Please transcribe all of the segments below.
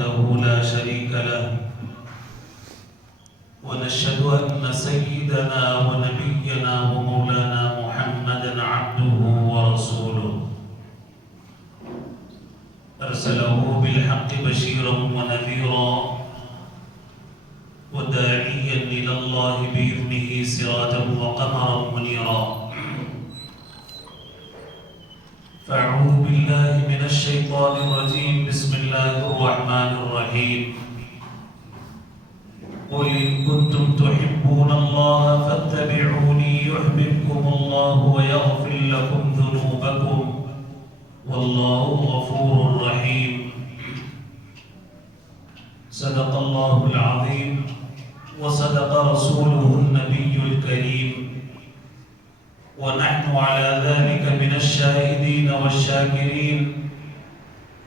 وحده لا شريك له ونشهد أن سيدنا ونبينا ومولانا محمدا عبده ورسوله أرسله بالحق بشيرا ونذيرا وداعيا إلى الله بإذنه سراجا وقمرا منيرا فأعوذ بالله من الشيطان الرجيم بسم الله الرحمن الرحيم قل إن كنتم تحبون الله فاتبعوني يحببكم الله ويغفر لكم ذنوبكم والله غفور رحيم صدق الله العظيم وصدق رسوله النبي الكريم ونحن على ذلك من الشاهدين والشاكرين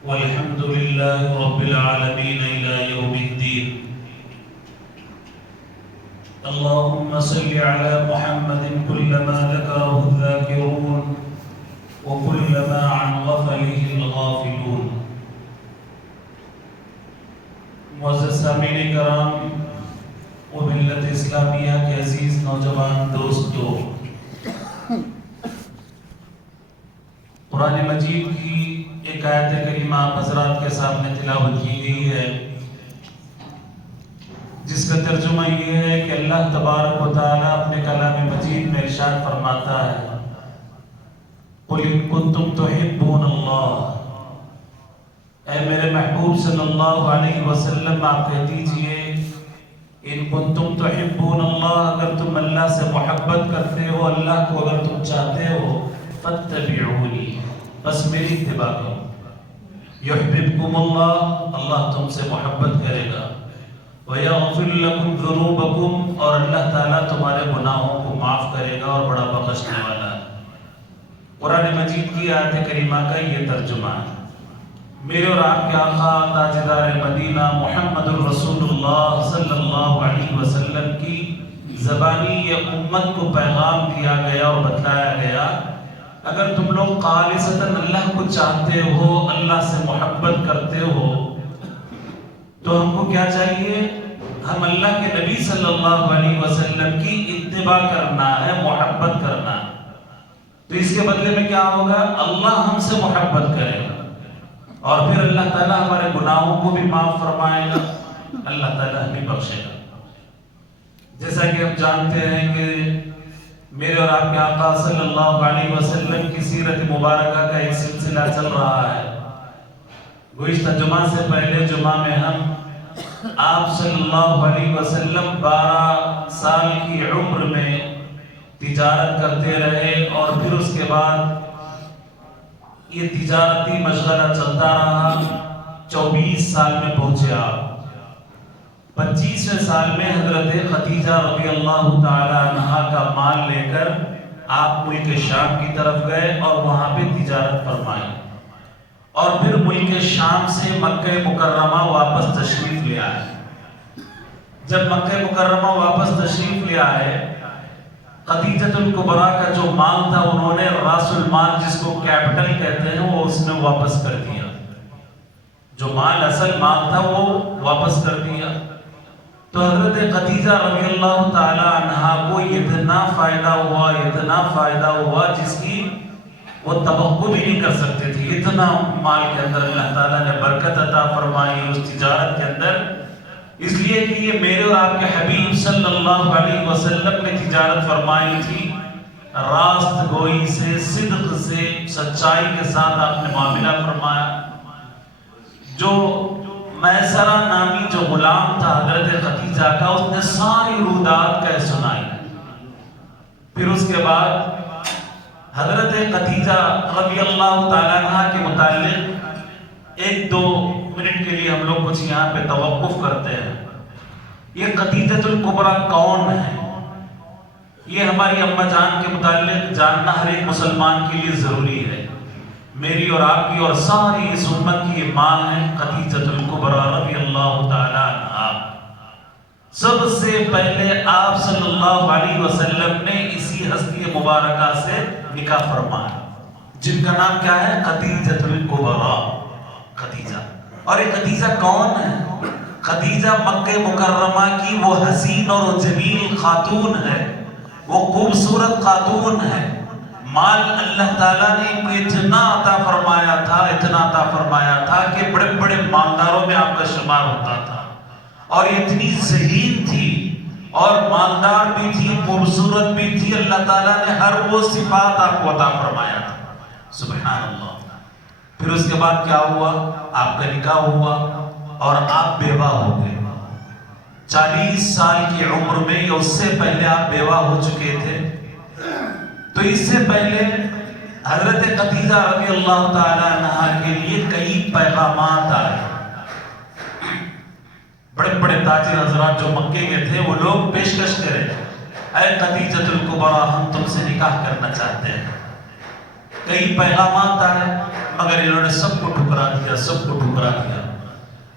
والحمد لله رب العالمين إلى يوم الدين اللهم صل على محمد كلما ذكره الذاكرون وكلما عن غفله الغافلون معزز سامعین کرام و ملت اسلامیہ کے عزیز نوجوان دوستو، قرآن مجید کی ایک آیت کریمہ آپ حضرات کے سامنے تلاوت کی گئی ہے، جس کا ترجمہ یہ ہے کہ اللہ تبارک و تعالیٰ اپنے کلام مجید میں ارشاد فرماتا ہے قُلْ إِن كُنْتُمْ تُحِبُّونَ اللَّهَ، اے میرے محبوب صلی اللہ علیہ وسلم آپ کہہ دیجئے ان کنتم تحبون اللہ، اگر تم اللہ سے محبت کرتے ہو، اللہ کو اگر تم چاہتے ہو، فاتبعونی، بس میری اتباع کرو، یحببکم اللہ، اللہ تم سے محبت کرے گا، ویغفر لکم ذنوبکم، اور اللہ تعالیٰ تمہارے گناہوں کو معاف کرے گا اور بڑا بخشنے والا ہے۔ قرآن مجید کی آیت کریمہ کا یہ ترجمہ ہے۔ میرے اور آپ کے آقا تاجدار مدینہ محمد الرسول اللہ صلی اللہ علیہ وسلم کی زبانی یہ امت کو پیغام دیا گیا اور بتلایا گیا، اگر تم لوگ خالصتاً اللہ کو چاہتے ہو، اللہ سے محبت کرتے ہو، تو ہم کو کیا چاہیے؟ ہم اللہ کے نبی صلی اللہ علیہ وسلم کی اتباع کرنا ہے، محبت کرنا ہے۔ تو اس کے بدلے میں کیا ہوگا؟ اللہ ہم سے محبت کرے گا اور پھر اللہ تعالیٰ ہمارے گناہوں کو بھی معاف فرمائے گا، اللہ تعالیٰ ہمیں بخشے گا۔ جیسا کہ ہم جانتے ہیں کہ میرے اور آپ کے آقا صلی اللہ علیہ وسلم کی سیرت مبارکہ کا ایک سلسلہ چل رہا ہے۔ گزشتہ جمعہ سے پہلے جمعہ میں ہم آپ صلی اللہ علیہ وسلم 12 سال کی عمر میں تجارت کرتے رہے اور پھر اس کے بعد یہ تجارتی مشغلہ چلتا رہا، 24 سال میں پہنچے آپ۔ 25ویں سال میں حضرت خدیجہ رضی اللہ تعالی عنہا کا مال لے کر آپ ملک شام کی طرف گئے اور وہاں پہ تجارت فرمائی، اور پھر ملک شام سے مکہ مکرمہ واپس تشریف لے آئے۔ جب مکہ مکرمہ واپس تشریف لے آئے، خدیجۃ الکبریٰ کا جو مال تھا انہوں نے راس المال، جس کو کیپٹل کہتے ہیں، وہ اس نے واپس کر دیا۔ جو مال اصل مال تھا وہ واپس کر دیا۔ تو حضرت خدیجہ رضی اللہ تعالی عنہا کو اتنا فائدہ ہوا جس کی وہ توقع بھی نہیں کر سکتے تھے۔ اتنا مال کے اندر اللہ تعالیٰ نے برکت عطا فرمائی اس تجارت کے اندر، اس لیے کہ یہ میرے اور آپ کے حبیب صلی اللہ علیہ وسلم نے تجارت فرمائی تھی، راست گوئی سے، صدق سے، سچائی کے ساتھ آپ نے معاملہ فرمایا۔ جو میسرہ نامی جو غلام تھا حضرت خدیجہ کا، اس نے ساری رودات کہہ سنائی۔ پھر اس کے بعد حضرت خدیجہ رضی اللہ تعالیٰ عنہ کے متعلق 1-2 منٹ کے لیے ہم لوگ کچھ یہاں پہ توقف کرتے ہیں۔ یہ خدیجۃ الکبریٰ کون ہے؟ یہ ہماری اماں جان کے متعلق جاننا ہر ایک مسلمان کے لیے ضروری ہے۔ میری اور آپ کی اور ساری اس امت کی یہ ماں ہے خدیجۃ الکبریٰ رضی اللہ تعالی عنہا۔ سب سے پہلے آپ صلی اللہ علیہ وسلم نے اسی ہستی مبارکہ سے نکاح فرمایا، جن کا نام کیا ہے؟ خدیجۃ الکبریٰ، خدیجہ۔ اور یہ خدیجہ کون ہے؟ خدیجہ مکہ مکرمہ کی وہ حسین اور جمیل خاتون ہے، وہ خوبصورت خاتون ہے۔ مال اللہ تعالیٰ نے ان کو اتنا عطا فرمایا تھا، اتنا عطا فرمایا تھا کہ بڑے بڑے مالداروں میں آپ کا شمار ہوتا تھا، اور اتنی ذہین تھی اور مالدار بھی تھی، خوبصورت بھی تھی۔ اللہ تعالیٰ نے ہر وہ صفات آپ کو عطا فرمایا تھا، سبحان اللہ۔ پھر اس کے بعد کیا ہوا؟ آپ کا نکاح ہوا اور آپ بیوہ ہو گئے۔ 40 سال کی عمر میں یا اس سے پہلے آپ بیوہ ہو چکے تھے۔ تو اس سے پہلے حضرت خدیجہ رضی اللہ تعالیٰ عنہا کے لیے کئی پیغامات آئے۔ بڑے بڑے تاجر حضرات جو مکے کے تھے وہ لوگ پیشکش کرے، اے خدیجہ الکبریٰ، ہم تم سے نکاح کرنا چاہتے ہیں۔ کئی پیغامات آئے مگر انہوں نے سب کو ٹھکرا دیا، سب کو ٹھکرا دیا۔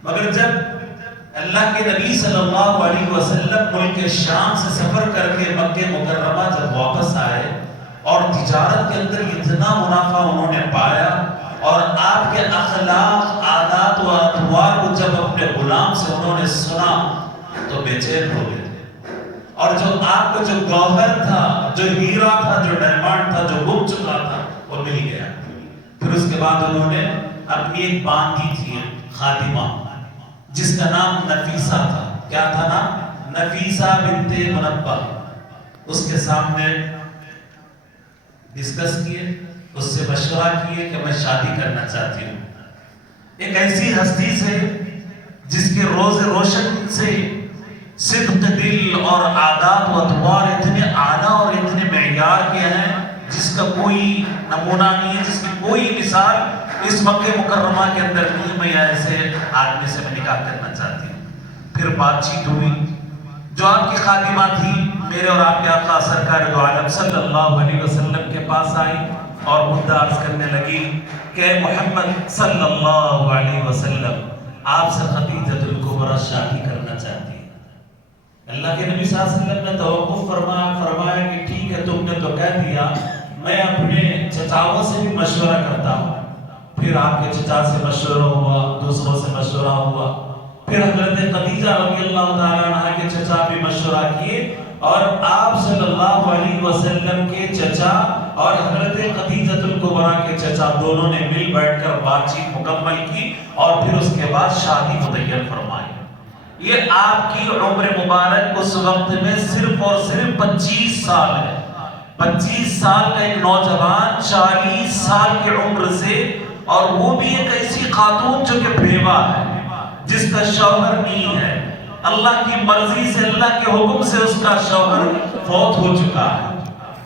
مگر جب اللہ کے نبی صلی اللہ علیہ وسلم ملک شام سے سفر کر کے مکہ مکرمہ جب واپس آئے اور تجارت کے اندر اتنا منافع انہوں نے پایا، اور آپ کے اخلاق، عادات و اطوار کو جب اپنے غلام سے انہوں نے سنا تو بے چین ہو گئے، اور جو آپ کو جو گوہر تھا، جو ہیرا تھا، جو ڈائمنڈ تھا، جو گم چکا تھا، وہ مل گیا۔ پھر اس کے بعد انہوں نے اپنی ایک باندھی تھی خادمہ جس کا نام نفیسہ تھا۔ کیا تھا نام؟ نفیسہ بنت منبہ۔ اس کے سامنے ڈسکس کیے، اس سے مشورہ کیے کہ میں شادی کرنا چاہتی ہوں ایک ایسی ہستی سے جس کے روز روشن سے صدق دل اور عادات و اطوار اتنے اعلیٰ اور اتنے معیار کے ہیں جس کا کوئی نمونہ نہیں ہے، جس کی کوئی مثال اس مکہ مکرمہ کے اندر نہیں۔ میں ایسے آدمی سے میں نکاح کرنا چاہتی ہوں۔ پھر بات چیت ہوئی، جو آپ کی خادمہ تھی میرے اور آپ کے آقا سرکار دو عالم صلی اللہ علیہ وسلم کے پاس آئی اور مدعا عرض کرنے لگی کہ محمد صلی اللہ علیہ وسلم آپ سے خدیجہ الکبریٰ شادی کرنا چاہتی ہے۔ اللہ کے نبی صلی اللہ علیہ وسلم نے توقف فرمایا کہ ٹھیک ہے، تم نے تو کہہ دیا، میں اپنے چچاؤں سے بھی مشورہ کرتا ہوں۔ پھر آپ کے چچا سے مشورہ ہوا، دوسروں سے مشورہ ہوا، پھر حضرت خدیجہ رضی اللہ تعالیٰ عنہ کے چچا بھی مشورہ کیے، اور آپ صلی اللہ علیہ وسلم کے چچا اور حضرت خدیجہ الکبریٰ کے چچا دونوں نے مل بیٹھ کر بات چیت مکمل کی، اور پھر اس کے بعد شادی متعین فرمائی۔ یہ آپ کی عمر مبارک اس وقت میں صرف اور صرف 25 سال ہے۔ 25 سال کا ایک نوجوان 40 سال کی عمر سے، اور وہ بھی ایک ایسی خاتون جو کہ بیوہ ہے، جس کا شوہر نہیں ہے، اللہ کی مرضی سے، اللہ کے حکم سے اس کا شوہر فوت ہو چکا ہے۔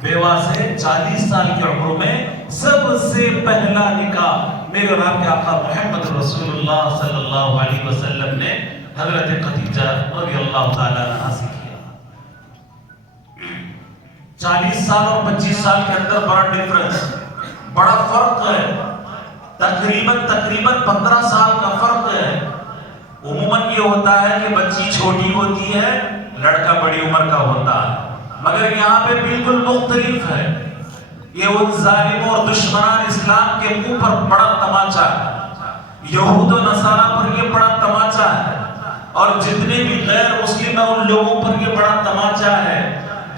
بیوہ سے 40 سال کی عمر میں سب سے پہلا نکاح میرے اور آپ کے آقا محمد رسول اللہ صلی اللہ علیہ وسلم نے حضرت خدیجہ رضی اللہ تعالیٰ عنہا سے کیا۔ 40 سال اور 25 سال کے اندر بڑا ڈفرنس، بڑا فرق ہے، تقریباً 15 سال کا فرق ہے۔ عموماً یہ ہوتا ہے کہ بچی چھوٹی ہوتی ہے، لڑکا بڑی عمر کا ہوتا ہے، مگر یہاں پہ بالکل مختلف ہے۔ یہ ان ظالموں اور دشمنان اسلام کے منہ پر بڑا تماچا ہے، یہود و نصارہ پر یہ بڑا تماچا ہے، اور جتنے بھی غیر مسلم ہیں ان لوگوں پر یہ بڑا تماچا ہے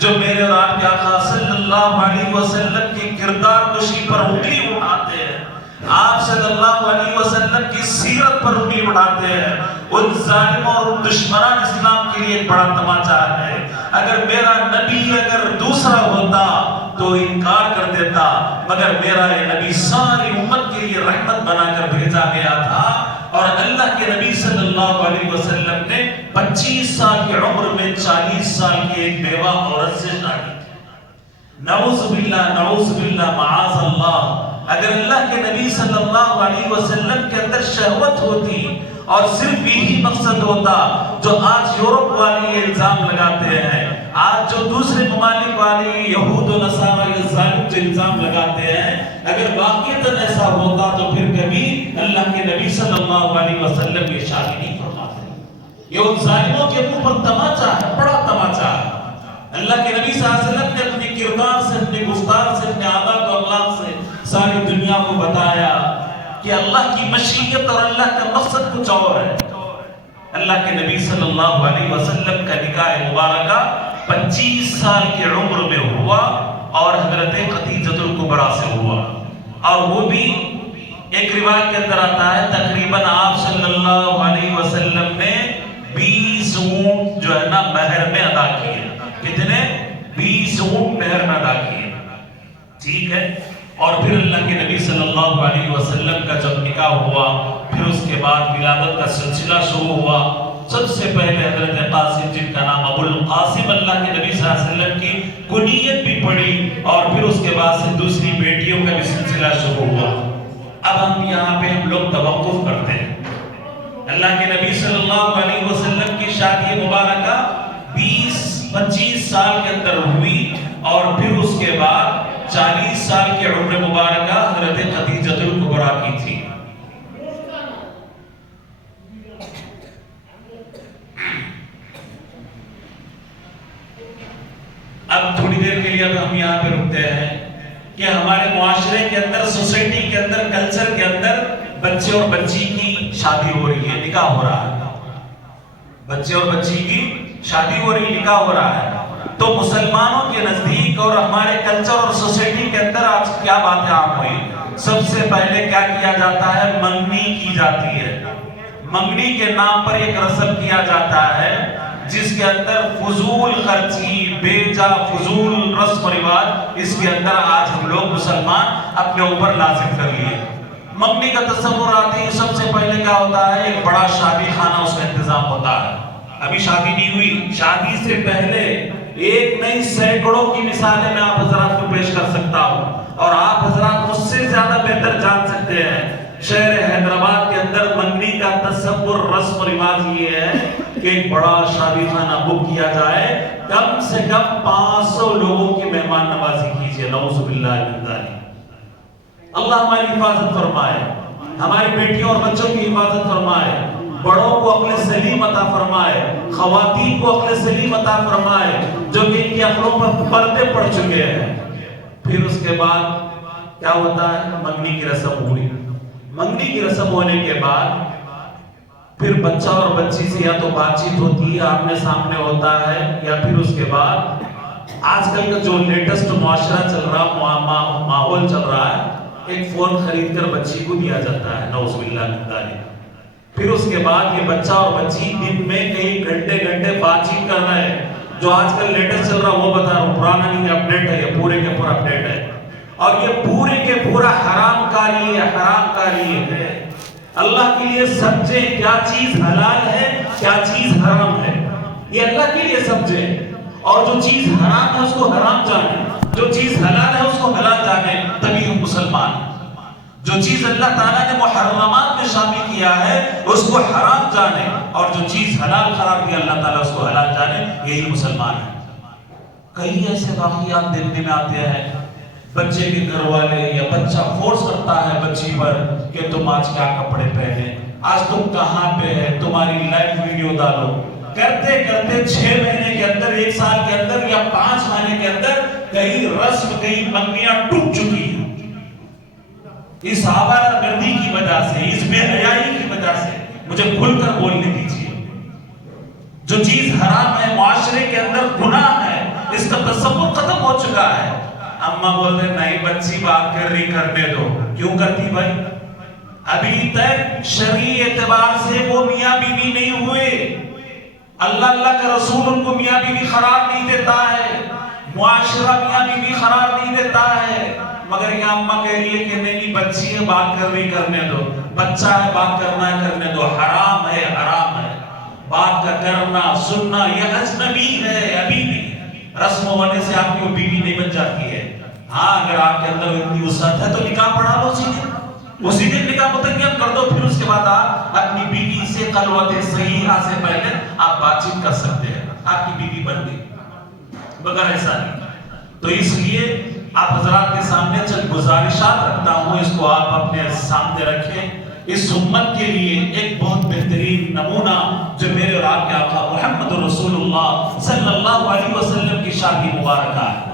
جو میرے اور آپ کے آقا صلی اللہ علیہ وسلم کی کردار کشی پر انگلی اٹھاتے ہیں، آپ صلی اللہ علیہ وسلم کی سیرت پر انگلی اٹھاتے ہیں۔ ان ظالموں اور ان دشمنان اسلام کے لیے ایک بڑا تماچا ہے۔ اگر میرا نبی اگر دوسرا ہوتا تو انکار کر دیتا، مگر میرا یہ نبی ساری امت کے لیے رحمت بنا کر بھیجا گیا تھا، اور اللہ کے نبی صلی اللہ علیہ وسلم نے 25 سال کی عمر میں 40 سال کی ایک بیوہ عورت سے شادی کی۔ نعوذ باللہ معاذ اللہ۔ اگر اللہ کے نبی صلی اللہ علیہ وسلم کے اندر شہوت ہوتی اور صرف یہی مقصد ہوتا جو آج یورپ والے یہ الزام لگاتے ہیں، آج جو دوسرے ممالک والے یہود و نصارہ یہ ظالم جو الزام لگاتے ہیں، اگر واقعتاً ایسا ہوتا تو پھر کبھی اللہ کے نبی صلی اللہ علیہ وسلم یہ شادی نہیں فرماتے۔ یہ ان ظالموں کے منہ پر تماچا ہے، بڑا تماچا ہے۔ اللہ کے نبی صلی اللہ علیہ وسلم نے اپنی کردار سے، اپنی گفتار سے، اپنے عادات و اخلاق سے ساری دنیا کو بتایا کہ اللہ کی مشیت اور اللہ کا مقصد کو اللہ کے نبی صلی اللہ علیہ وسلم کا نکاح مبارکہ 25 سال کی عمر میں ہوا اور حضرت خدیجہ الکبریٰ سے ہوا، اور وہ بھی ایک روایت کے اندر آتا ہے تقریباً آپ صلی اللہ علیہ وسلم نے 20 اونٹ جو ہے نا مہر میں ادا کیے. کتنے؟ 20 اونٹ مہر میں ادا کیے. ٹھیک ہے. اور پھر اللہ کے نبی صلی اللہ علیہ وسلم کا جب نکاح ہوا، پھر اس کے بعد ولادت کا سلسلہ شروع ہوا. سب سے پہلے حضرت قاسم جن کا نام ابو القاسم اللہ کے نبی صلی اللہ علیہ وسلم کی کنیت بھی پڑی، اور پھر اس کے بعد سے دوسری بیٹیوں کا بھی سلسلہ شروع ہوا. اب ہم یہاں پہ ہم لوگ توقف کرتے ہیں. اللہ کے نبی صلی اللہ علیہ وسلم کی شادی مبارکہ 20-25 سال کے اندر ہوئی، اور پھر اس کے بعد 40 سال کی عمر مبارکہ حضرت خدیجہ الکبریٰ کی تھی. اب تھوڑی دیر کے لیے اب ہم یہاں پہ رکتے ہیں کہ ہمارے معاشرے کے اندر، سوسائٹی کے اندر، کلچر کے اندر بچے اور بچی کی شادی ہو رہی ہے، نکاح ہو رہا ہے. بچے اور بچی کی شادی ہو رہی ہے، نکاح ہو رہا ہے. تو مسلمانوں کے نزدیک اور ہمارے کلچر اور سوسائٹی کے اندر آج کیا باتیں عام ہوئی؟ سب سے پہلے کیا کیا جاتا ہے؟ منگنی کی جاتی ہے. منگنی کے نام پر ایک رسم کیا جاتا ہے جس کے اندر فضول خرچی، بے جا فضول رسم و رواج اس کے اندر آج ہم لوگ مسلمان اپنے اوپر لازم کر لیے. منگنی کا تصور آتے ہی سب سے پہلے کیا ہوتا ہے؟ ایک بڑا شادی خانہ اس کا انتظام ہوتا ہے. ابھی شادی نہیں ہوئی، شادی سے پہلے ایک نہیں سینکڑوں کی مثالیں میں آپ حضرات کو پیش کر سکتا ہوں، اور آپ حضرات مجھ سے زیادہ بہتر جان سکتے ہیں. شہر حیدرآباد کے اندر منگنی کا تصور، رسم و رواج یہ ہے کہ ایک بڑا شادی خانہ بک کیا جائے، کم سے کم 500 لوگوں کی مہمان نوازی کیجیے. نعوذ باللہ من ذالک. اللہ ہماری حفاظت فرمائے، ہماری بیٹیوں اور بچوں کی حفاظت فرمائے، بڑوں کو عقل سلیم عطا فرمائے، خواتین کو عقل سلیم عطا فرمائے جو کہ ان کی عقلوں پر پردے پڑ چکے ہیں. پھر اس کے بعد کیا ہوتا ہے؟ منگنی کی رسم ہوئی. منگنی کی رسم ہونے کے بعد پھر بچہ اور بچی سے یا تو بات چیت ہوتی ہے، آمنے سامنے ہوتا ہے، یا پھر اس کے بعد آج کل کا جو لیٹسٹ معاشرہ چل رہا، ماحول چل رہا ہے، ایک فون خرید کر بچی کو دیا جاتا ہے. نعوذ باللہ من ذالک. پھر اس کے بعد یہ بچہ اور بچی دن میں کئی گھنٹے بات چیت کر رہے ہیں. جو آج کل لیٹسٹ چل رہا وہ بتا رہا ہوں، پرانا نہیں ہے، اپڈیٹ ہے، یہ پورے کے پورا اپڈیٹ ہے. اور یہ پورے کے پورا حرام کاری ہے، حرام کاری ہے. اللہ کے لیے سمجھے کیا چیز حلال ہے، کیا چیز حرام ہے. یہ اللہ کے لیے سمجھے، اور جو چیز حرام ہے اس کو حرام جانے، جو چیز حلال ہے اس کو حلال جانے، تبھی ہم مسلمان. جو چیز اللہ تعالیٰ نے محرمات میں شامل کیا ہے اس کو حرام جانے، اور جو چیز حلال قرار دیا اللہ تعالیٰ اس کو حلال جانے، یہی مسلمان ہے. کئی ایسے واقعات دیکھنے میں آتے ہیں، بچے کے گھر والے یا بچہ فورس کرتا ہے بچی پر کہ تم آج کیا کپڑے پہنے، آج تم کہاں پہ ہے، تمہاری لائیو ویڈیو ڈالو. کرتے کرتے 6 مہینے کے اندر، 1 سال کے اندر یا 5 مہینے کے اندر کئی رسم، کئی منگنیاں ٹوٹ چکی ہیں. اس آوارہ گردی کی وجہ سے، اس بے حیائی کی وجہ سے. مجھے کھل کر بولنے دیجیے. جو چیز حرام ہے، معاشرے کے اندر گناہ ہے، اس کا تصور ختم ہو چکا ہے. اماں بولتے نہیں بچی بات کر رہی، کرنے دو. کیوں کرتی بھائی؟ ابھی تک شرعی اعتبار سے وہ میاں بیوی نہیں ہوئے. اللہ کا رسول ان کو میاں بیوی قرار نہیں دیتا ہے، معاشرہ میاں بیوی قرار نہیں دیتا ہے. مگر یہ اماں کہہ رہی ہے کہ نہیں بچی ہے بات کر رہی، کرنے دو. بچہ ہے بات کرنا ہے، کرنے دو. حرام ہے، حرام ہے. بات کا کرنا، سننا یہ اجنبی ہے. ابھی بھی رسم ہونے سے آپ کی وہ بیوی نہیں بن جاتی ہے. ہاں اگر آپ کے اندر اتنی وسعت ہے تو نکاح پڑھا لو اسی دن نکاح متعین کر دو. پھر اس کے بعد آپ اپنی بیوی سے خلوت صحیحہ سے پہلے آپ بات چیت کر سکتے ہیں. آپ کی بیوی بن گئی. مگر ایسا نہیں. تو اس لیے آپ حضرات کے سامنے چند گزارشات رکھتا ہوں، اس کو آپ اپنے سامنے رکھیں. اس امت کے لیے ایک بہت بہترین نمونہ جو میرے اور آپ کے آقا محمد رسول اللہ صلی اللہ علیہ وسلم کی شادی مبارکہ ہے.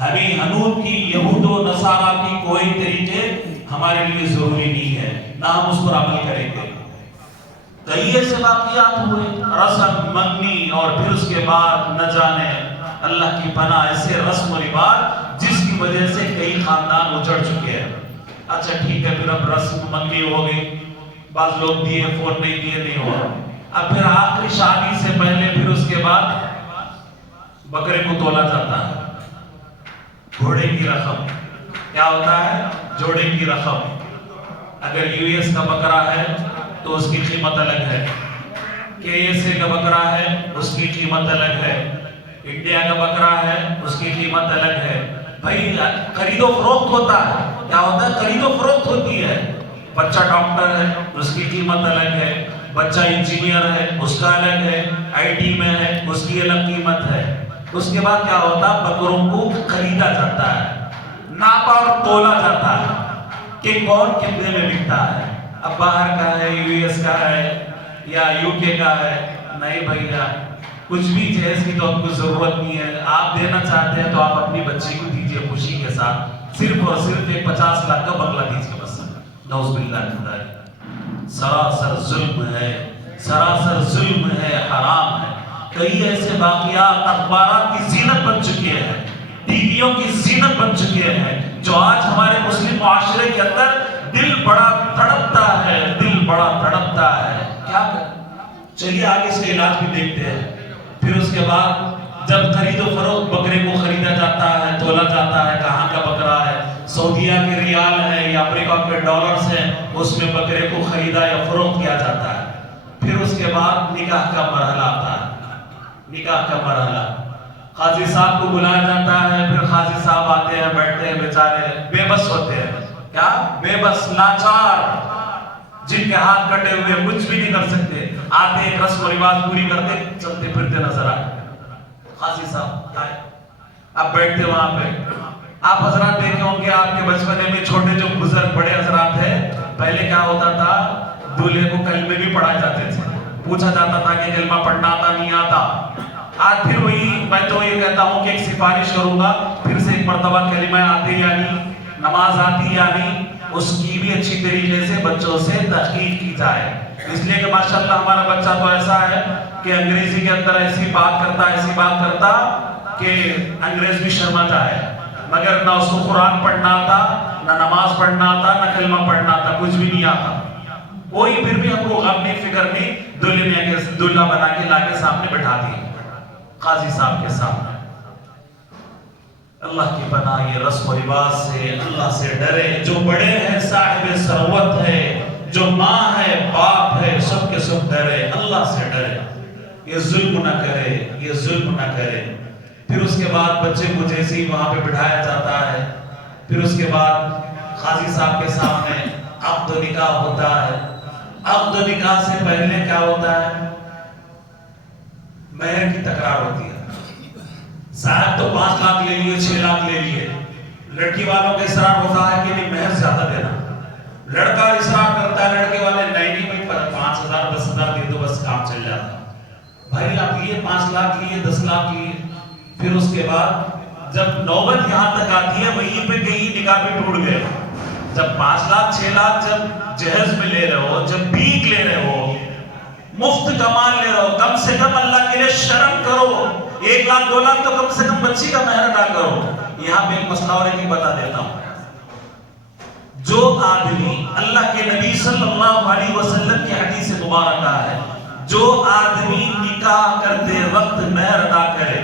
ہمیں حنوط کی، یہود و نصارہ کی کوئی طریقے ہمارے لیے ضروری نہیں ہے، نہ ہم اس پر عمل کریں گے. کئی ایسے واقعات ہوئے، رسم منگنی اور پھر اس کے بعد نہ جانے اللہ کی پناہ ایسے رسم و رواج جس کی وجہ سے کئی خاندان اجڑ چکے ہیں۔ اچھا ٹھیک ہے، پھر اب رسم منگنی ہو گئی، بعض لوگ دیے فون نہیں دیے نہیں ہوا، اب پھر آخری شادی سے پہلے پھر اس کے بعد بکرے کو تولا جاتا ہے، گھوڑے کی رقم کیا ہوتا ہے؟ جوڑے کی رقم۔ اگر یو ایس کا بکرا ہے تو اس کی قیمت الگ ہے، کے ایس اے کا بکرا ہے اس کی قیمت الگ ہے، انڈیا کا بکرا ہے اس کی قیمت الگ ہے۔ بھائی خرید و فروخت ہوتا ہے، کیا ہوتا ہے؟ خرید و فروخت ہوتی ہے۔ بچہ ڈاکٹر ہے اس کی قیمت الگ ہے، بچہ انجینئر ہے اس کا الگ ہے، آئی ٹی میں ہے اس کی الگ قیمت ہے۔ اس کے بعد کیا ہوتا ہے؟ بکروں کو خریدا جاتا ہے، ناپا اور تولا جاتا ہے کہ کون کتنے میں بکتا ہے۔ اب باہر کا ہے، یو ایس کا ہے یا یو کے کا ہے، نہیں بھیا کچھ بھی جہیز کی تو آپ کو ضرورت نہیں ہے، آپ دینا چاہتے ہیں تو آپ اپنی بچی کو دیجئے خوشی کے ساتھ، صرف اور صرف ایک 50 لاکھ کا بنگلہ دیجئے بس۔ نعوذ باللہ من ذالک، سراسر ظلم ہے، سراسر ظلم ہے، حرام ہے۔ کئی ایسے واقعات اخبارات کی زینت بن چکے ہیں، ٹی ویوں کی زینت بن چکے ہیں، جو آج ہمارے مسلم معاشرے کے اندر دل بڑا تڑپتا ہے، دل بڑا تڑپتا ہے۔ کیا کریں؟ چلیے آگے اس کے علاج بھی دیکھتے ہیں۔ پھر اس کے بعد جب خرید و فروخت بکرے کو خریدا جاتا ہے، تولا جاتا ہے، کہاں کا بکرا ہے، سعودیہ کے ریال ہے یا امریکہ کے ڈالرز ہیں، اس میں بکرے کو خریدا یا فروخت کیا جاتا ہے۔ پھر اس کے بعد نکاح کا مرحلہ آتا ہے، نکاح کا مرحلہ، قاضی صاحب کو بلایا جاتا ہے، پھر قاضی صاحب آتے ہیں، بیٹھتے ہیں، بیچارے بے بس ہوتے ہیں، کیا بے بس لاچار، جن کے ہاتھ کٹے ہوئے کچھ بھی نہیں کر سکتے، آتے ایک رسم و رواج پوری کرتے چلتے پھرتے نظر آئے۔ قاضی صاحب آئے، اب بیٹھتے وہاں پہ، آپ حضرات دیکھے ہوں گے آپ کے بچپنے میں چھوٹے جو بزرگ بڑے حضرات ہیں، پہلے کیا ہوتا تھا؟ دولہے کو کلمے بھی پڑھائے جاتے تھے، پوچھا جاتا تھا کہ کلمہ پڑھنا آتا نہیں آتا۔ آج پھر وہی میں تو یہ کہتا ہوں کہ ایک سفارش کروں گا، پھر سے ایک مرتبہ کلمہ آتی یعنی نماز آتی یعنی اس کی بھی اچھی طریقے سے بچوں سے تحقیق کی جائے، اس لیے کہ ماشاءاللہ ہمارا بچہ تو ایسا ہے کہ انگریزی کے اندر ایسی بات کرتا کہ انگریز بھی شرما جائے، مگر نہ اس کو قرآن پڑھنا آتا، نہ نماز پڑھنا آتا، نہ کلمہ پڑھنا آتا، کچھ بھی نہیں آتا۔ وہی پھر بھی ہم کو غم نہیں فکر نہیں، دلہا بنا کے لا کے سامنے بٹھا دیے قاضی صاحب کے سامنے۔ اللہ کی پناہ یہ رسم و رواج سے اللہ سے ڈرے، جو بڑے ہیں صاحب ثروت ہے، جو ماں ہے باپ ہے، سب کے سب ڈرے، اللہ سے ڈرے، یہ ظلم نہ کرے، یہ ظلم نہ کرے۔ پھر اس کے بعد بچے کو جیسے ہی وہاں پہ بٹھایا جاتا ہے، پھر اس کے بعد قاضی صاحب کے سامنے عقد و نکاح ہوتا ہے۔ عقد و نکاح سے پہلے کیا ہوتا ہے؟ مہر کی تکرار ہوتی ہے، صاحب تو 5 لاکھ لے لیے، 6 لاکھ لے لیے، لڑکی والوں کا اصرار ہوتا ہے کہ نہیں مہر زیادہ دینا، لڑکا اصرار کرتا ہے، لڑکے والے نہیں بھائی 5,000 10,000 دے دو بس کام چل جاتا۔ بھائی آپ لیے 5 لاکھ لیے، 10 لاکھ لیے، پھر اس کے بعد جب نوبت یہاں تک آتی ہے وہیں پہ کہیں نکاح بھی ٹوٹ گئے۔ جب 5 لاکھ 6 لاکھ جب جہیز میں لے رہے ہو، جب بیک لے رہے ہو، مفت کمان لے رہے ہو، کم سے کم اللہ کے لیے شرم کرو، 1 لاکھ 2 لاکھ تو کم سے کم بچی کا مہر ادا کرو۔ یہاں پہ ایک مسئلہ اور ایک بتا دیتا ہوں، جو آدمی اللہ کے نبی صلی اللہ علیہ وسلم کی حدیث مبارکہ ہے، جو آدمی نکاح کرتے وقت مہر ادا کرے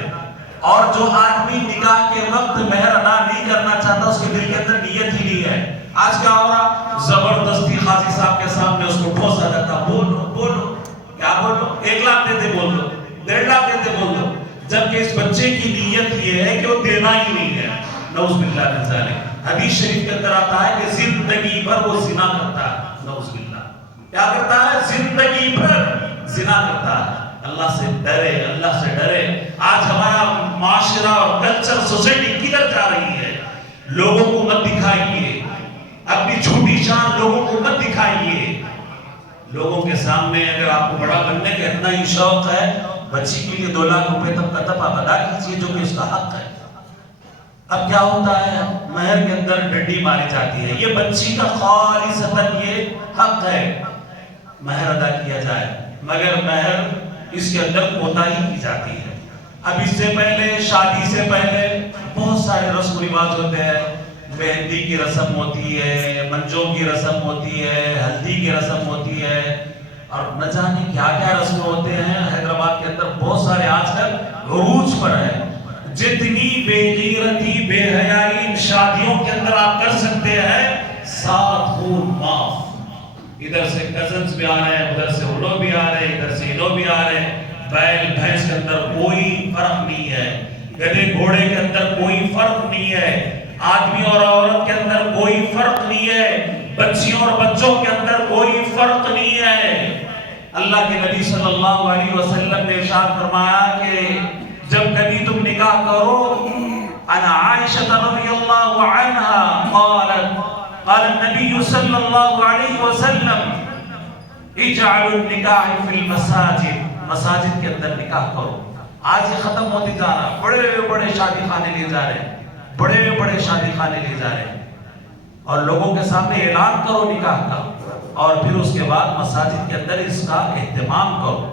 اور جو آدمی نکاح کے وقت مہر ادا نہیں کرنا چاہتا، اس کے دل کے اندر نیت ہی نہیں ہے۔ آج کیا ہو رہا؟ زبردستی قاضی صاحب کے سامنے اس کو ٹھوسا جاتا، بولو بولو، کیا بولو؟ 1 لاکھ دیتے بول دو، 1.5 لاکھ دیتے بول دو، جبکہ اس بچے کی نیت یہ ہے کہ وہ دینا ہی نہیں ہے۔ نعوذ باللہ من ذالک، حدیث شریف کے اندر آتا ہے کہ زندگی بھر وہ زنا کرتا ہے، نعوذ باللہ، کیا کرتا ہے؟ زندگی بھر زنا کرتا ہے۔ اللہ سے ڈرے، اللہ سے ڈرے۔ آج ہمارا معاشرہ اور کلچر سوسائٹی کدھر جا رہی ہے؟ لوگوں کو مت دکھائیے، اپنی جھوٹی شان لوگوں کو مت دکھائیے۔ لوگوں کے سامنے اگر آپ کو بڑا بننے کا اتنا ہی شوق ہے، بچی کے لیے 2 لاکھ روپے تب کا تب آپ ادا کیجیے جو کہ اس کا حق ہے۔ اب کیا ہوتا ہے؟ مہر کے اندر ڈنڈی ماری جاتی ہے، یہ بچی کا خالصتاً یہ حق ہے، مہر ادا کیا جائے، مگر مہر اس کے اندر کوتاہی کی جاتی ہے۔ اب اس سے پہلے، شادی سے پہلے بہت سارے رسم و رواج ہوتے ہیں، مہندی کی رسم ہوتی ہے، منجوں کی رسم ہوتی ہے، ہلدی کی رسم ہوتی ہے، اور نہ جانے کیا کیا رسم ہوتے ہیں۔ حیدرآباد کے اندر بہت سارے آج کل عروج پر ہے۔ جتنی بے غیرتی، بے حیائی ان شادیوں کے اندر آپ کر سکتے ہیں، 7 خون معاف۔ ادھر سے کزنز بھی آ رہے ہیں، ادھر سے وہ لوگ بھی آ رہے ہیں، ادھر سے یہ لوگ بھی آ رہے ہیں۔ بیل بھینس کے اندر کوئی فرق نہیں ہے، گدھے گھوڑے کے اندر کوئی فرق نہیں ہے، آدمی اور عورت کے اندر کوئی فرق نہیں ہے، بچیوں اور بچوں کے اندر کوئی فرق نہیں ہے۔ اللہ کے نبی صلی اللہ علیہ وسلم نے ارشاد فرمایا کہ جب کبھی تم نکاح کرو، انا عائشہ رضی اللہ عنہا قال النبی صلی اللہ علیہ وسلم اجعلوا النکاح فی المساجد، مساجد کے اندر نکاح کرو۔ آج یہ ختم ہوتی جا رہا، بڑے بڑے شادی خانے لے جا رہے ہیں، بڑے بڑے شادی خانے لے جا رہے ہیں، اور لوگوں کے سامنے اعلان کرو نکاح کا، اور پھر اس کے بعد مساجد کے اندر اس کا اہتمام کرو،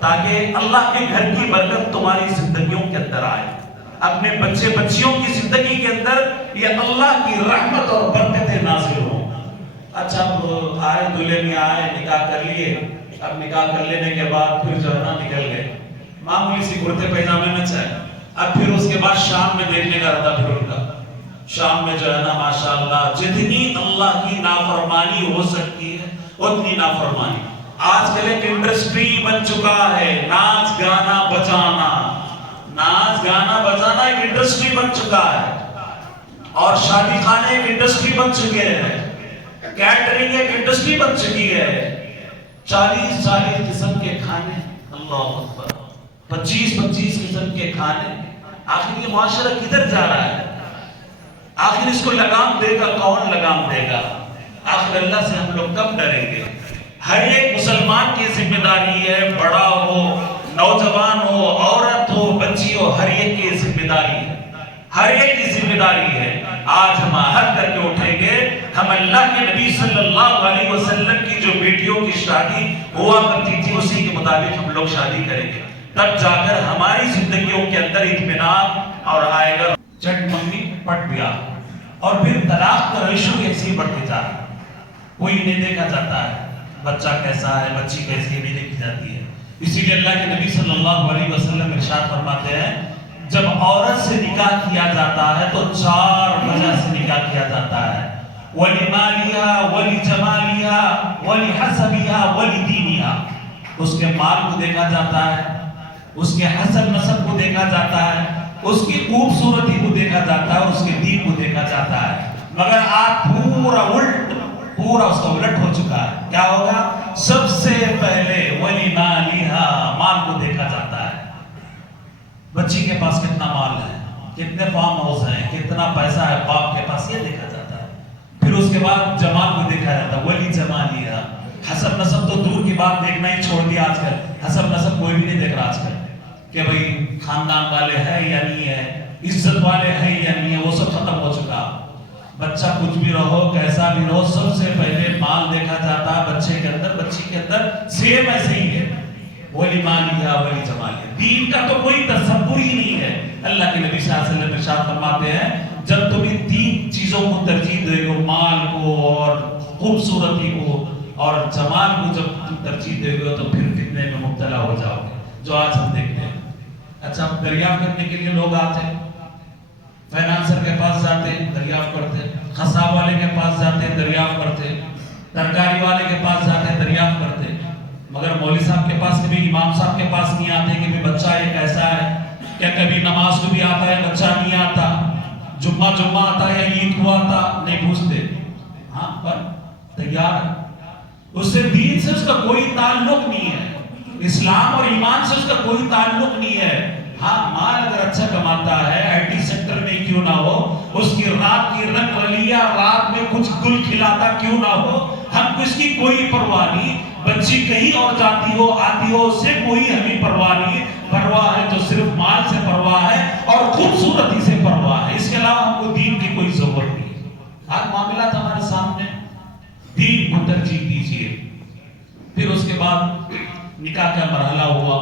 تاکہ اللہ کے گھر کی برکت تمہاری زندگیوں کے اندر آئے، اپنے بچے بچیوں کی زندگی کے اندر یہ اللہ کی رحمت اور برکتیں نازل ہوں۔ اچھا اب آئے، دلہے میں آئے، نکاح کر لیے، اب نکاح کر لینے کے بعد پھر جو ہے نا نکل گئے، معمولی سی کرتے پیجامے میں چاہے، اب پھر اس کے بعد شام میں دیکھنے کا رہتا، پھر ان کا شام میں جو ہے نا ماشاءاللہ جتنی اللہ کی نافرمانی ہو سکتی ہے اتنی نافرمانی۔ آج کل ایک انڈسٹری بن چکا ہے، ناچ گانا بجانا، ناچ گانا بجانا ایک انڈسٹری بن چکا ہے، اور شادی خانے ایک انڈسٹری بن چکے ہیں، کیٹرنگ ایک انڈسٹری بن چکی ہے، 40 قسم کے کھانے، اللہ اکبر، 25 قسم کے کھانے۔ آخر یہ معاشرہ کدھر جا رہا ہے؟ آخر اس کو لگام دے گا کون؟ لگام دے گا آخر اللہ سے ہم لوگ کب ڈریں گے؟ ہر ایک مسلمان کی ذمہ داری ہے، بڑا ہو، نوجوان ہو، عورت ہو، بچی ہو، ہر ایک کی ذمہ داری ہے، ہر ایک کی ذمہ داری ہے۔ آج ہم عہد کر کے اٹھیں گے، ہم اللہ کے نبی صلی اللہ علیہ وسلم کی جو بیٹیوں کی شادی ہوا کرتی تھی اسی کے مطابق ہم لوگ شادی کریں گے، تب جا کر ہماری زندگیوں کے اندر اطمینان اور آئے گا۔ چٹ ممی پٹ گیا، اور پھر طلاق کا ریشو ایسے ہی بڑھتے جا رہا، کوئی نہیں دیکھا جاتا ہے بچہ کیسا ہے، بچی کیسی ہے، نہیں دیکھی جاتی ہے۔ اسی لیے اللہ کے نبی صلی اللہ علیہ وسلم ارشاد فرماتے ہیں جب عورت سے نکاح کیا جاتا ہے تو 4 وجہ سے نکاح کیا جاتا ہے، وَلِمَالِهَا وَلِجَمَالِهَا وَلِحَسَبِهَا وَلِدِينِهَا، اس کے مال کو دیکھا جاتا ہے، اس کے حسب نسب کو دیکھا جاتا ہے، اس کی خوبصورتی کو دیکھا جاتا ہے، اور اس کے دین کو دیکھا جاتا ہے۔ مگر آج پورا اس کا الٹ ہو چکا ہے۔ کیا ہوگا؟ سب سے پہلے وَلِمَالِهَا، مال کو دیکھا جاتا ہے، بچی کے پاس کتنا مال ہے، کتنے فارم ہاؤس ہیں، کتنا پیسہ ہے باپ کے پاس، یہ دیکھا جاتا ہے۔ پھر اس کے بعد جمال کو دیکھا جاتا ہے، وَلِجَمَالِهَا، حسب نسب تو دور کی بات دیکھنا ہی چھوڑ دیا آج کل، حسب نسب کوئی بھی نہیں دیکھ رہا آج کل، کہ بھئی خاندان والے ہیں یا نہیں ہے، عزت والے ہیں یا نہیں ہے، وہ سب ختم ہو چکا۔ بچہ کچھ بھی رہو، کیسا بھی رہو، سب سے پہلے مال دیکھا جاتا ہے بچے کے اندر، بچی کے اندر، سیم ایسے ہی ہے، وَلِمَالِهَا وَلِجَمَالِهَا۔ دین کا تو کوئی تصور ہی نہیں ہے۔ اللہ کے نبی صلی اللہ علیہ وسلم ارشاد فرماتے ہیں جب تم ان 3 چیزوں کو ترجیح دے گو، مال کو اور خوبصورتی کو اور جمال کو جب تم ترجیح دے گو تو پھر فتنے میں مبتلا ہو جاؤ گے، جو آج ہم دیکھتے ہیں۔ اچھا دریافت کرنے کے لیے لوگ آتے ہیں، فائنانسر کے پاس جاتے ہیں، دریافت کرتے ہیں، خصاب والے کے پاس جاتے ہیں، دریافت کرتے ہیں، ترکاری والے کے پاس جاتے ہیں، دریافت کرتے ہیں، مگر مولوی صاحب کے پاس، کبھی امام صاحب کے پاس نہیں آتے کہ بچہ یہ کیسا ہے، کیا کبھی نماز کو بھی آتا ہے، بچہ نہیں آتا، جمعہ آتا ہے یا عید کو آتا، نہیں پوچھتے، ہاں پر تیار ہے، اس سے دین سے اس کا کوئی تعلق نہیں ہے، اسلام اور ایمان سے اس کا کوئی تعلق نہیں ہے۔ ہاں مال اگر اچھا کماتا ہے، آئی ٹی سیکٹر میں کیوں نہ ہو، اس کی رات کی رنگ رلیہ رات میں کچھ گل کھلاتا کیوں نہ ہو، ہم کو اس کی کوئی پرواہ نہیں، بچی کہیں اور جاتی ہو آتی ہو اس سے کوئی ہمیں پرواہ نہیں، پرواہ ہے تو صرف مال سے پرواہ ہے اور خوبصورتی سے پرواہ ہے، اس کے علاوہ ہم کو دین کی کوئی ضرورت نہیں۔ آج معاملات ہمارے سامنے، دین کو ترجیح دیجیے، پھر اس کے بعد نکاح کا مرحلہ ہوا.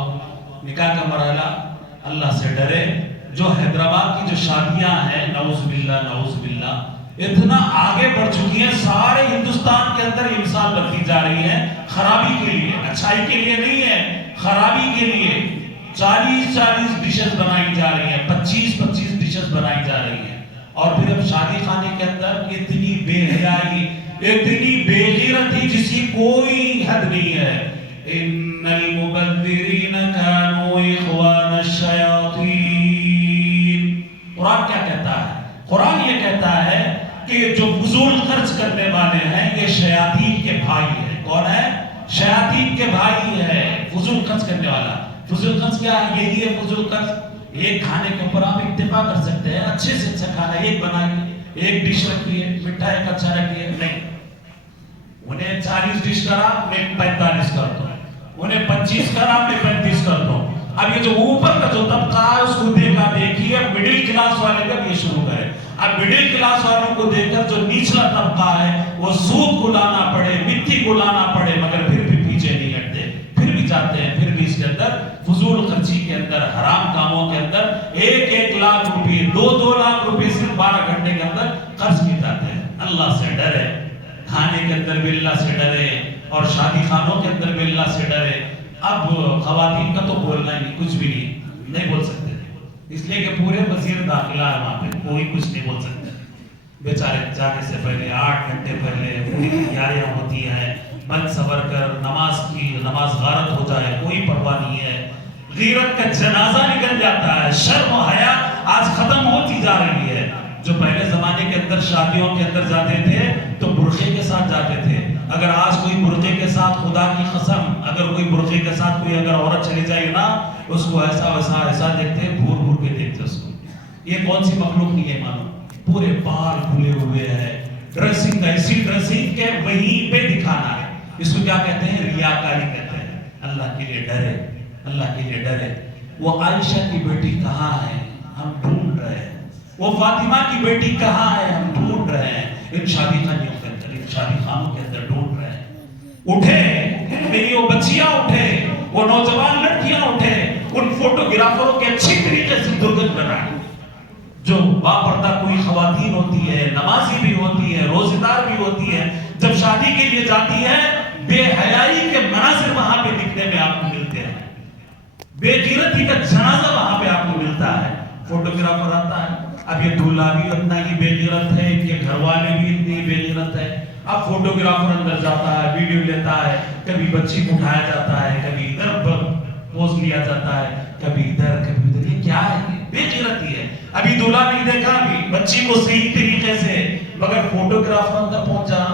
نکاح کا مرحلہ اللہ سے ڈرے. جو حیدرآباد کی جو شادیاں ہیں نعوذ باللہ اتنا آگے بڑھ چکی ہیں, سارے ہندوستان کے اندر یہ مثال بنتی جا رہی ہے خرابی کے لیے, اچھائی کے لیے نہیں ہے, خرابی کے لیے. 40 ڈشز بنائی جا رہی ہیں, 25 ڈشز بنائی جا رہی ہیں. اور پھر اب شادی خانے کے اندر اتنی بے حیائی, اتنی بے غیرتی جس کی کوئی حد نہیں ہے. ان المبذرین کانوا اخوان الشیاطین. قرآن کیا کہتا ہے؟ قرآن یہ کہتا ہے کہ جو فضول خرچ کرنے والے ہیں یہ شیاطین کے بھائی ہیں. کون ہے؟ شیاطین کے بھائی ہے فضول خرچ کرنے والا. فضول خرچ کیا ہے؟ یہی ہے فضول خرچ. ایک کھانے کے اوپر آپ اتفاق کر سکتے ہیں, اچھے سے اچھا کھانا ایک بنائیے, ایک ڈش رکھیے, مٹھا ایک اچھا رکھیے. نہیں, انہیں 40 ڈش کرا میں 45 کرتا ہوں, انہیں 25 کرا میں 35 کرتا ہوں. اب یہ جو اوپر کا جو طبقہ ہے اس کو دیکھا دیکھیے, اب مڈل کلاس والے کا یہ شروع کرے. اب مڈل کلاس والوں کو دیکھ کر جو نچلا طبقہ ہے وہ سود کو لانا پڑے, مٹی کو لانا پڑے, مگر پھر بھی پیچھے نہیں ہٹتے, پھر بھی جاتے ہیں, پھر بھی اس کے اندر فضول خرچی کے اندر, حرام کاموں کے اندر 1 لاکھ روپے 2 لاکھ روپے صرف 12 گھنٹے کے اندر خرچ کیے جاتے ہیں. اللہ سے ڈرے, کھانے کے اندر بھی اللہ سے ڈرے اور شادی خانوں کے اندر بھی اللہ سے ڈرے. اب خواتین کا تو بولنا ہی کچھ بھی نہیں بول سکتے, اس لیے کہ پورے وزیر داخلہ ہے وہاں پہ, کوئی کچھ نہیں بول سکتے. بیچارے جانے سے پہلے 8 گھنٹے پہلے پوری تیاریاں ہوتی ہیں, بن صبر کر نماز غارت ہو جائے کوئی پرواہ نہیں ہے. غیرت کا جنازہ نکل جاتا ہے. شرم و حیا آج ختم ہوتی جا رہی ہے. جو پہلے زمانے کے اندر شادیوں کے اندر جاتے تھے تو برقعے کے ساتھ جاتے تھے. اگر آج کوئی برقعے کے ساتھ, خدا کی قسم, اگر کوئی برقعے کے ساتھ کوئی اگر عورت چلی جائے نا, اس کو ایسا دیکھتے, گھور کے دیکھتے اس کو. یہ کون سی مخلوق نہیں ہے معلوم, پورے بال کھلے ہوئے ہیں, ڈریسنگ ایسی ڈریسنگ کہ وہیں پہ دکھانا ہے. اس کو کیا کہتے ہیں؟ ریاکاری کہتے ہیں. اللہ کے لیے ڈرے, اللہ کے لیے ڈرے. وہ عائشہ کی بیٹی کہاں ہے؟ ہم ڈھونڈ رہے ہیں. وہ فاطمہ کی بیٹی کہاں ہے؟ ہم ڈھونڈ رہے ہیں. ان شادی خانوں کے اندر, ان شادی خانوں کے اندر ڈھونڈ رہے ہیں. اٹھے میری وہ بچیاں, اٹھے وہ نوجوان لڑکیاں, اٹھے ان فوٹوگرافروں کے اچھی طریقے سے درگت بنائیں. جو باپردہ کوئی خواتین ہوتی ہے, نمازی بھی ہوتی ہے, روزہ دار بھی ہوتی ہے, جب شادی کے لیے جاتی ہے بے حیائی کے مناظر وہاں پہ دکھنے میں آپ کو ملتے ہیں, بے غیرتی کا جنازہ وہاں پہ آپ کو ملتا ہے. فوٹوگرافر آتا ہے. اب یہ دولہا بھی اتنا ہی بے غیرت ہے, ان کے گھر والے بھی اتنی بے غیرت ہے. اب فوٹوگرافر اندر جاتا ہے, ویڈیو لیتا ہے, کبھی بچی کو اٹھایا جاتا ہے, کبھی ادھر پوز لیا جاتا ہے, کبھی ادھر کبھی ادھر. یہ کیا ہے؟ بے غیرتی ہے. ابھی دولہا نہیں دیکھا, ابھی بچی کو صحیح طریقے سے, مگر فوٹوگرافر اندر پہنچا.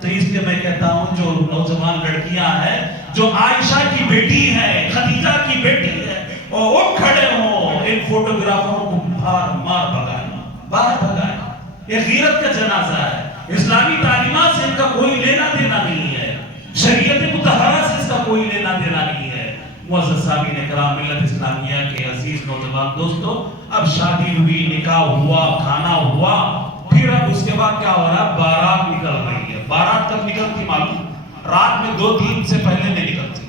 تو اس لیے میں کہتا ہوں جو نوجوان لڑکیاں ہیں, جو عائشہ کی بیٹی ہے, خدیجہ کی بیٹی ہے, اور اٹھ کھڑے ہوں, ان فوٹوگرافروں کو مار بھگائیں. یہ غیرت کا جنازہ ہے. اسلامی تعلیمات سے ان کا کوئی لینا دینا نہیں ہے, شریعت مطہرہ سے اس کا کوئی لینا دینا نہیں ہے. معزز سامعین کرام, ملت اسلامیہ کے عزیز نوجوان دوستو, اب شادی ہوئی, نکاح ہوا, کھانا ہوا, پھر اب اس کے بعد کیا ہو رہا ہے؟ بارات نکل رہی ہے. بارات کب نکلتی معلوم؟ رات میں 2-3 سے پہلے نہیں نکلتی.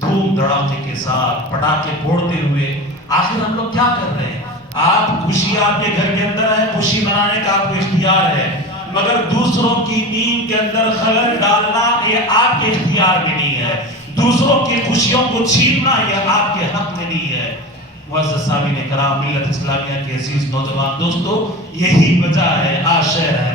دھوم دھڑاکے کے ساتھ پٹاخے پھوڑتے ہوئے. آخر ہم لوگ کیا کر رہے ہیں؟ آپ خوشی آپ کے گھر کے اندر ہے, خوشی منانے کا آپ کو اختیار ہے, مگر دوسروں کی نیند کے اندر خلل ڈالنا یہ آپ کے اختیار میں نہیں ہے. دوسروں کی خوشیوں کو چھیننا یہ آپ کے حق میں نہیں ہے. معزز سامعین کرام, ملت اسلامیہ کے عزیز نوجوان دوستو, یہی وجہ ہے آج شہر ہے